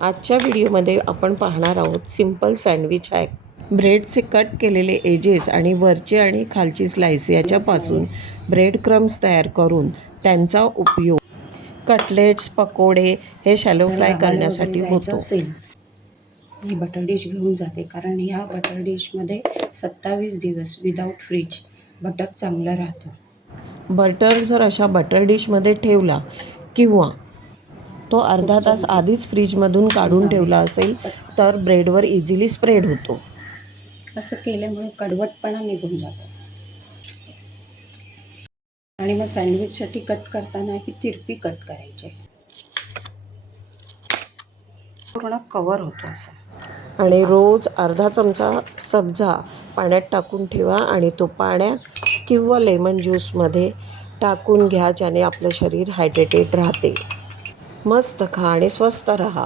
आजच्या व्हिडिओमध्ये आपण पाहणार आहोत सिंपल सँडविच हॅक. ब्रेडचे कट केलेले एजेस आणि वरचे आणि खालची स्लाइस याच्यापासून ब्रेड क्रम्स तयार करून त्यांचा उपयोग कटलेट्स, पकोडे हे शॅलो फ्राय करण्यासाठी होतो. ही बटर डिश घेऊन जाते, कारण ह्या बटर डिशमध्ये 27 दिवस विदाऊट फ्रीज बटर चांगलं राहतं. बटर जर अशा बटर डिशमध्ये ठेवला किंवा तो अर्धा तास आधीच फ्रीजमधून काढून ठेवला असेल तर ब्रेडवर इझिली स्प्रेड होतो. असं केल्यामुळे कडवटपणा निघून जातो. आणि मग सँडविचसाठी कट करताना ही तिरपी कट करायची, पूर्ण कवर होतो असं. आणि रोज अर्धा चमचा सब्जा पाण्यात टाकून ठेवा आणि तो पाण्यात किंवा लेमन ज्यूसमध्ये टाकून घ्या, ज्याने आपलं शरीर हायड्रेटेड राहते. मस्त खा आणि स्वस्त रहा.